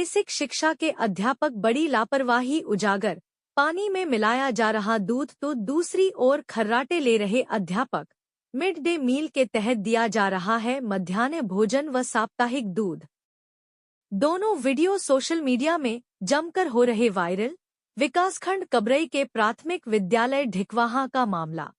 Basic शिक्षा के अध्यापक बड़ी लापरवाही उजागर, पानी में मिलाया जा रहा दूध तो दूसरी ओर खर्राटे ले रहे अध्यापक। मिड डे मील के तहत दिया जा रहा है मध्याह्न भोजन व साप्ताहिक दूध। दोनों वीडियो सोशल मीडिया में जमकर हो रहे वायरल। विकासखंड कबरई के प्राथमिक विद्यालय ढिकवाहा का मामला।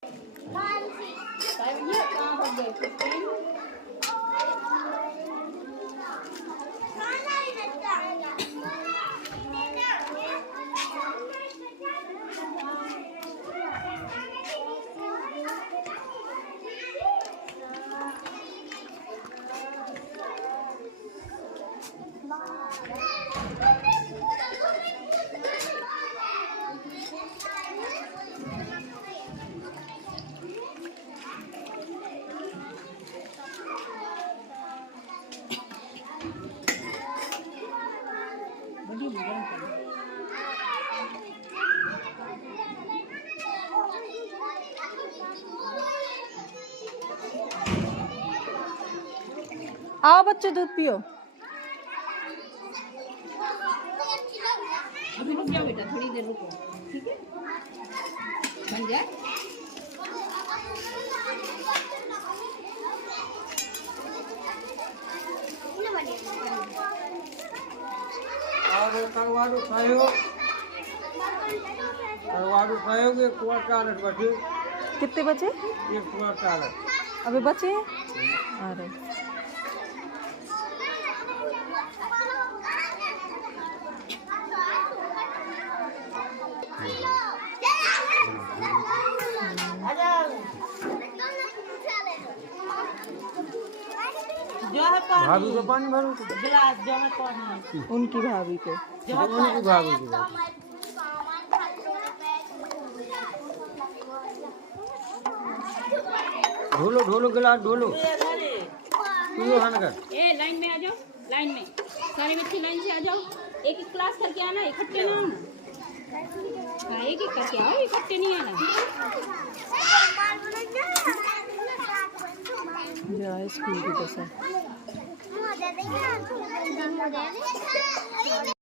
आओ बच्चे दूध पियो। अभी रुक जाओ बेटा, थोड़ी देर रुको, ठीक है? बन जाए। और करवाड़ू सहयोग 1 क्वार्टर बचे। कितने बचे? 1 क्वार्टर अभी बचे? अरे भाभी को पानी भरो, गिलास जो है कौन है? उनकी भाभी को। उनकी भाभी को ढोलो ढोलो गिलास ढोलो। ए लाइन में आ जाओ, लाइन में सारे बच्चे लाइन से आ जाओ। एक एक क्लास करके आना, इकट्ठे ना आना। हाँ, एक एक करके आओ, इकट्ठे नहीं आना। जो स्कूल की बस है।